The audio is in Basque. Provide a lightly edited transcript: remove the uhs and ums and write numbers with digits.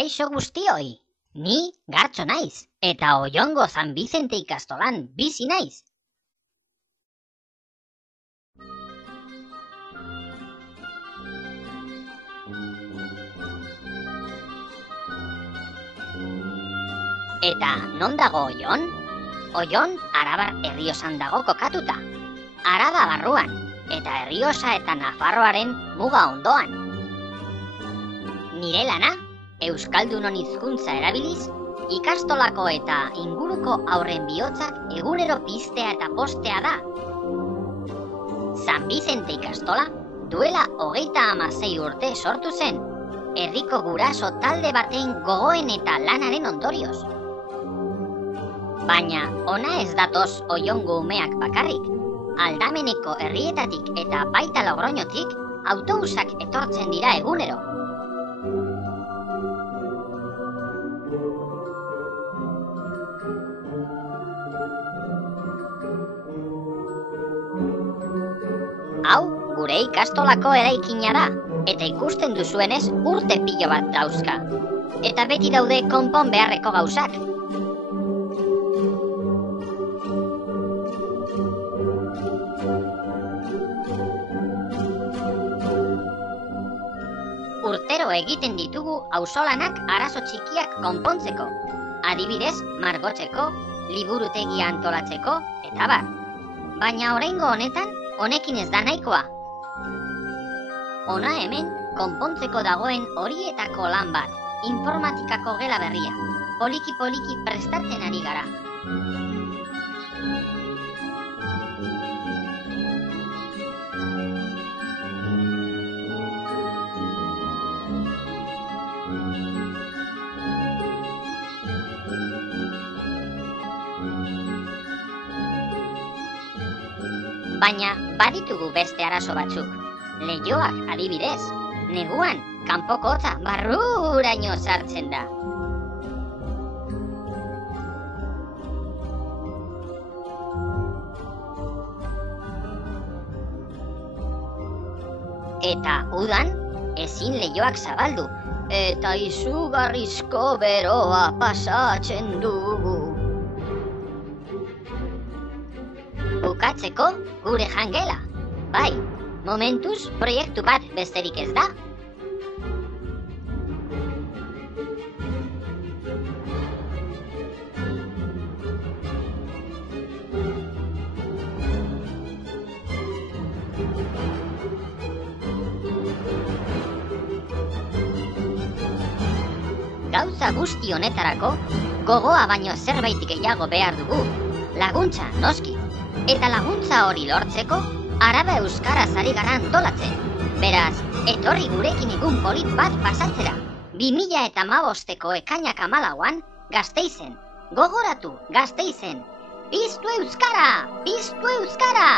Kaixo guztioi, ni Gartxo naiz, eta Oiongo San Bizente ikastolan bizi naiz. Eta non dago Oion? Oion Arabar Errioxan dago kokatuta. Araba barruan, eta Errioxa eta Nafarroaren muga ondoan. Nire lana, Euskaldunon hizkuntza erabiliz, ikastolako eta inguruko haurren bihotzak egunero piztea eta postea da. San Bizente ikastola duela 36 urte sortu zen, herriko guraso talde baten gogoen eta lanaren ondorioz. Baina ona ez datoz Oiongo umeak bakarrik, aldameneko herrietatik eta baita Logroñotik autobusak etortzen dira egunero. Hau, gure ikastolako eraikina da, eta ikusten duzuenez urte pilo bat dauzka. Eta beti daude konpon beharreko gauzak. Urtero egiten ditugu auzolanak arazo txikiak konpontzeko. Adibidez, margotzeko, liburutegia antolatzeko, eta bar. Baina oraingo honetan, honekin ez da nahikoa. Hona hemen, konpontzeko dagoen horietako lan bat, informatikako gela berria. Poliki-poliki prestatzen ari gara. Baina baditugu beste arazo batzuk. Leihoak adibidez, neguan kanpoko hotza barruraino sartzen da. Eta udan ezin leihoak zabaldu, eta izugarrizko beroa pasatzen dugu. Bukatzeko gure jangela. Bai, momentuz proiektu bat besterik ez da. Gauza guzti honetarako, gogoa baino zerbait gehiago behar dugu. Laguntza, noski. Eta laguntza hori lortzeko, araba euskaraz ari gara antolatzen. Beraz, etorri gurekin egun polit bat pasatzera. 2015ko ekainak 14an, Gasteizen. Gogoratu, Gasteizen. Piztu euskara! Piztu euskara!